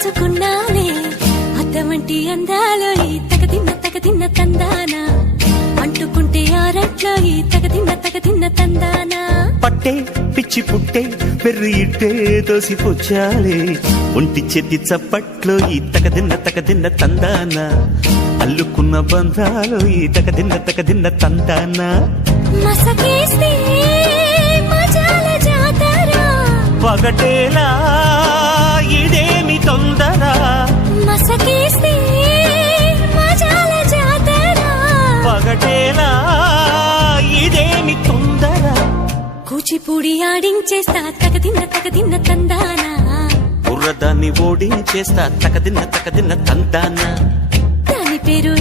దాచుకున్నానే అద్దమంటి అందాలో ఈ తగదిన్న తందానా అంటుకుంటే ఆరట్లో ఈ తగదిన్న తందానా పట్టే పిచ్చి పుట్టే పెర్రి ఇట్టే దోసిపుచ్చాలే ఒంటి చెట్టి చప్పట్లో ఈ తగదిన్న తందానా అల్లుకున్న బంధాలు ఈ తగదిన్న తందానా మసకేస్తే మజాల జాతర పగటేలా ఇదేమి తొందర మసకేస్తే మజాల జాతర పగటేలా ఇదేమి తొందర కూచిపూడి ఆడించేస్తా తగదిన్న తందానా బుర్రదాన్ని ఓడించేస్తా తగదిన్న తందానా దాని పేరు